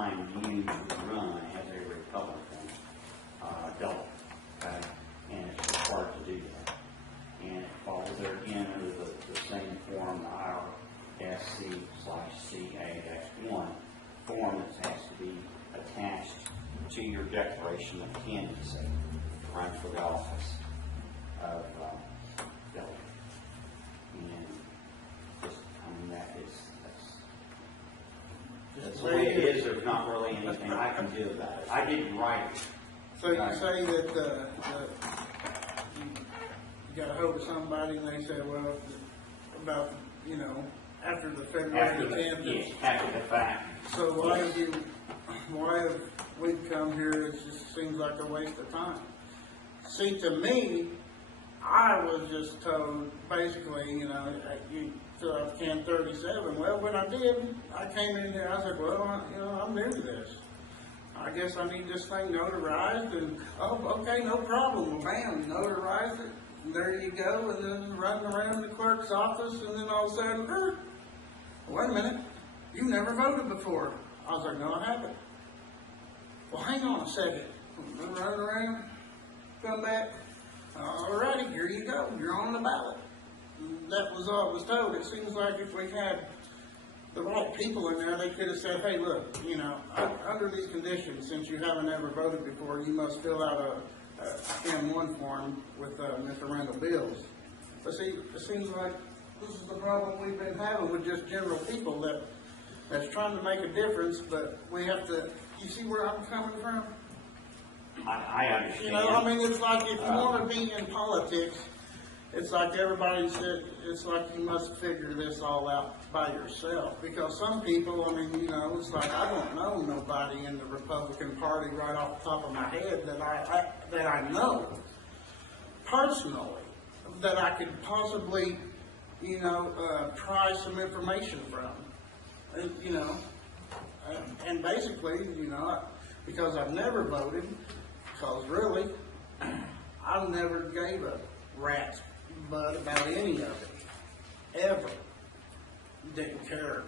time you run as a Republican delegate, okay? And it's required to do that. And it falls there again under the same form, the IRSC/CA-1 form that has to be attached to your declaration of candidacy to run for the office of delegate. And just, I mean, that's the way it is. There's not really anything I can do about it. I didn't write it. So you say that you got a hold of somebody and they say, well, about, you know, after the February 10th. Yes, after the fact. So why have we come here? It just seems like a waste of time. See, to me, I was just told, basically, you know, you fill out 1037. Well, when I did, I came in here, I said, well, I'm new to this. I guess I need this thing notarized, and, oh, okay, no problem. Well, bam, notarized it, and there you go, and then running around the clerk's office, and then all of a sudden, wait a minute, you never voted before. I was like, no, I haven't. Well, hang on a second. Run around, come back. Alrighty, here you go. You're on the ballot. That was all I was told. It seems like if we had the right people in there, they could have said, hey, look, you know, under these conditions, since you haven't ever voted before, you must fill out a M1 form with Mr. Randall bills. But see, it seems like this is the problem we've been having with just general people that's trying to make a difference, but we have to, you see where I'm coming from? I understand. You know, I mean, it's like if you want to be in politics, it's like everybody said, it's like you must figure this all out by yourself. Because some people, I mean, you know, it's like I don't know nobody in the Republican Party right off the top of my head that I know personally that I could possibly, you know, try some information from. And, you know, and basically, you know, because I've never voted, because really, I never gave a rat's butt about any of it, ever. Didn't care.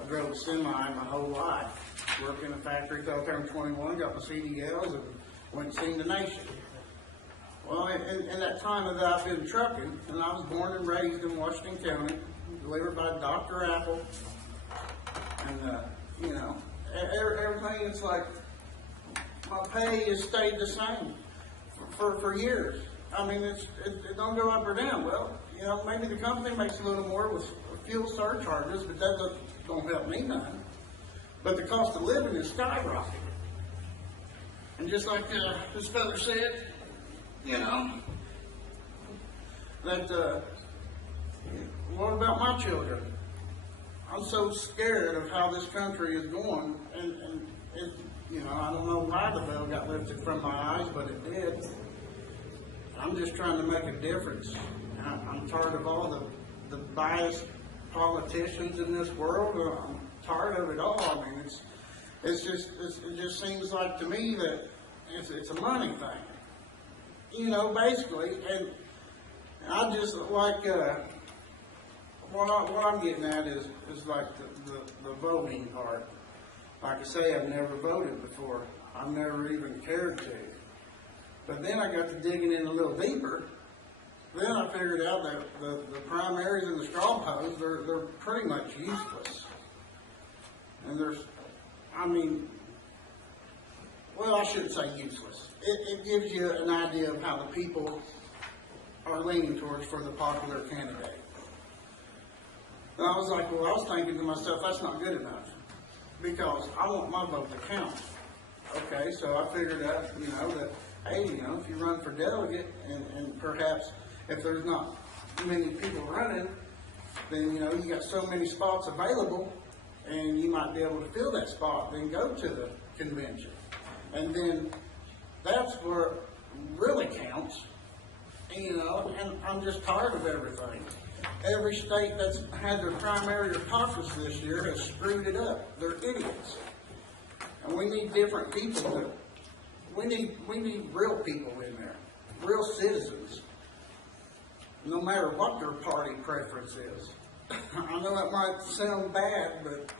I drove a semi my whole life, worked in a factory till I turned 21, got my CDLs, and went and seen the nation. Well, in that time that I've been trucking, and I was born and raised in Washington County, delivered by Dr. Apple, and, you know, everything, it's like, my pay has stayed the same for years. I mean, it don't go up or down. Well, you know, maybe the company makes a little more with fuel surcharges, but that don't help me none. But the cost of living is skyrocketing. And just like this fellow said, you know, that, what about my children? I'm so scared of how this country is going, and it, you know, I don't know why the veil got lifted from my eyes, but it did. I'm just trying to make a difference. I'm tired of all the biased politicians in this world. I'm tired of it all. I mean, it just seems like to me that it's a money thing. You know, basically, and I just like what I'm getting at is like the voting part. Like I say, I've never voted before. I've never even cared to. But then I got to digging in a little deeper. Then I figured out that the primaries and the straw polls, they're pretty much useless. And I mean, well, I shouldn't say useless. It gives you an idea of how the people are leaning towards for the popular candidate. And I was like, well, I was thinking to myself, that's not good enough. Because I want my vote to count. Okay, so I figured out, you know, that, hey, you know, if you run for delegate, and perhaps if there's not many people running, then, you know, you got so many spots available, and you might be able to fill that spot, then go to the convention. And then that's where it really counts, you know, and I'm just tired of everything. Every state that's had their primary or caucus this year has screwed it up. They're idiots. And we need different people. We need real people in there, real citizens, no matter what their party preference is. I know that might sound bad, but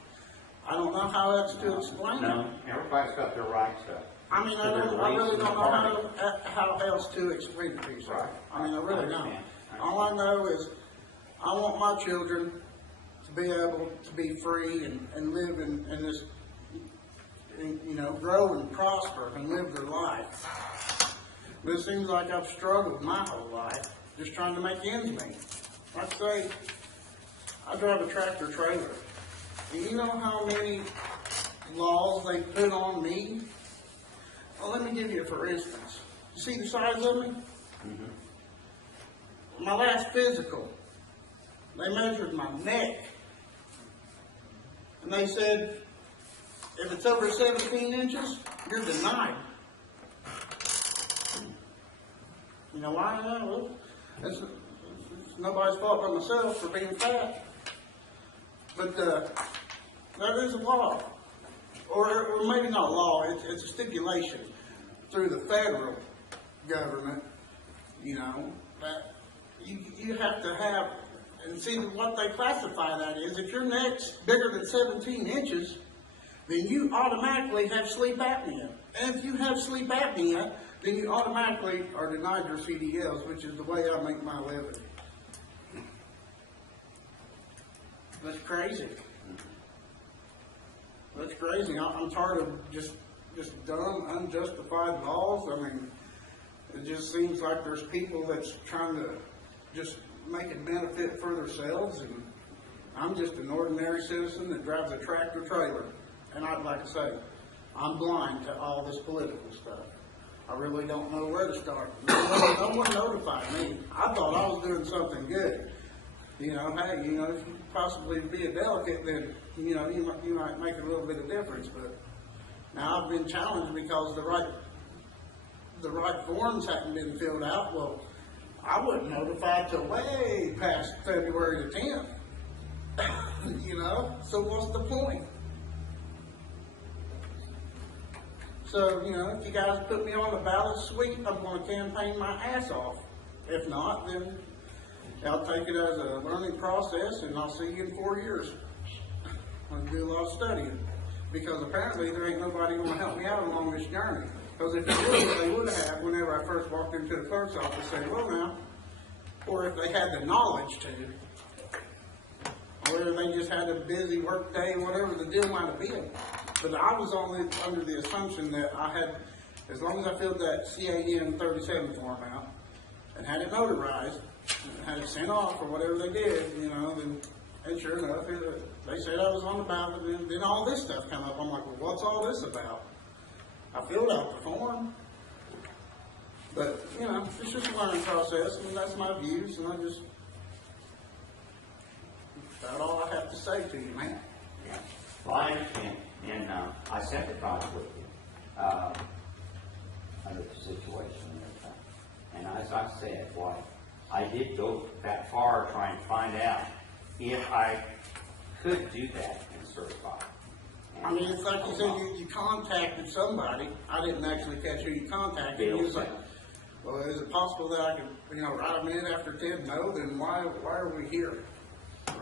I don't know how else to explain it. No, everybody's got their rights to. I mean, I really don't know how else to explain it to you, sir. Right. I mean, I really don't. understand. All I know is I want my children to be able to be free and live in this, you know, grow and prosper and live their life. But it seems like I've struggled my whole life just trying to make ends meet. Like I say, I drive a tractor trailer. Do you know how many laws they put on me? Well, let me give you for instance. You see the size of me? Mm-hmm. My last physical, they measured my neck. And they said, if it's over 17 inches, you're denied. You know why? Well, it's nobody's fault but myself for being fat. But there is a law. Or maybe not a law, it's a stipulation through the federal government, you know, that you have to have, and see what they classify that is, if your neck's bigger than 17 inches, then you automatically have sleep apnea. And if you have sleep apnea, then you automatically are denied your CDLs, which is the way I make my living. That's crazy. That's crazy. I'm tired of just dumb, unjustified laws. I mean, it just seems like there's people that's trying to just make it benefit for themselves, and I'm just an ordinary citizen that drives a tractor trailer. And I'd like to say, I'm blind to all this political stuff. I really don't know where to start. No one notified me. I thought I was doing something good. You know, hey, you know, if you possibly be a delegate, then, you know, you might make a little bit of difference. But now I've been challenged because the right forms hadn't been filled out. Well, I wasn't notified till way past February the 10th. You know, so what's the point? So, you know, if you guys put me on the ballot, sweet, I'm going to campaign my ass off. If not, then I'll take it as a learning process, and I'll see you in 4 years. I'll do a lot of studying, because apparently there ain't nobody going to help me out along this journey. Because if they would have, whenever I first walked into the clerk's office, say, well now, or if they had the knowledge to, or whether they just had a busy work day, whatever the deal might have been. But I was only under the assumption that I had, as long as I filled that CAN 37 form out and had it notarized, and had it sent off or whatever they did, you know, then, and sure enough, they said I was on the ballot, and then all this stuff came up. I'm like, well, what's all this about? I filled out the form. But, you know, it's just a learning process, and that's my views, and that's all I have to say to you, man. Yeah. Well, I understand, and I sympathize with you under the situation and everything. And as I said, why I did go that far trying to find out if I could do that and certify. I mean, it's like you said, you contacted somebody. I didn't actually catch who you contacted. You was like, well, is it possible that I could, you know, write them in after 10? No, then why are we here?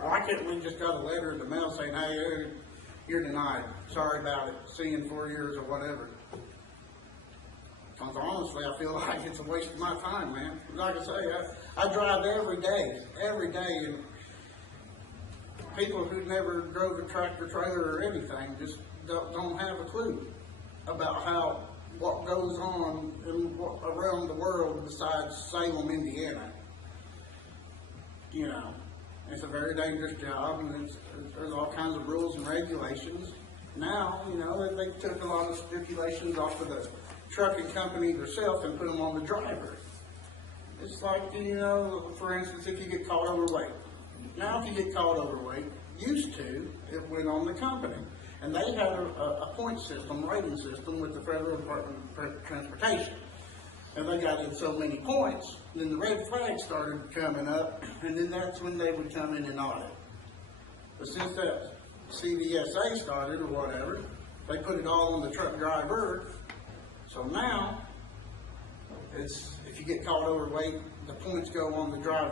Why couldn't we just got a letter in the mail saying, hey, you're denied. Sorry about it. See you in 4 years or whatever. Because honestly, I feel like it's a waste of my time, man. Like I say, I drive every day, and people who never drove a tractor trailer or anything just don't have a clue about what goes on around the world besides Salem, Indiana. You know, it's a very dangerous job, and there's all kinds of rules and regulations. Now, you know, they took a lot of stipulations off of the trucking company themselves and put them on the driver. It's like, you know, for instance, if you get caught overweight. Now, if you get caught overweight, used to, it went on the company. And they had a point system, rating system with the Federal Department of Transportation. And they got in so many points, then the red flags started coming up, and then that's when they would come in and audit. But since that CVSA started or whatever, they put it all on the truck driver. So now, if you get caught overweight, the points go on the driver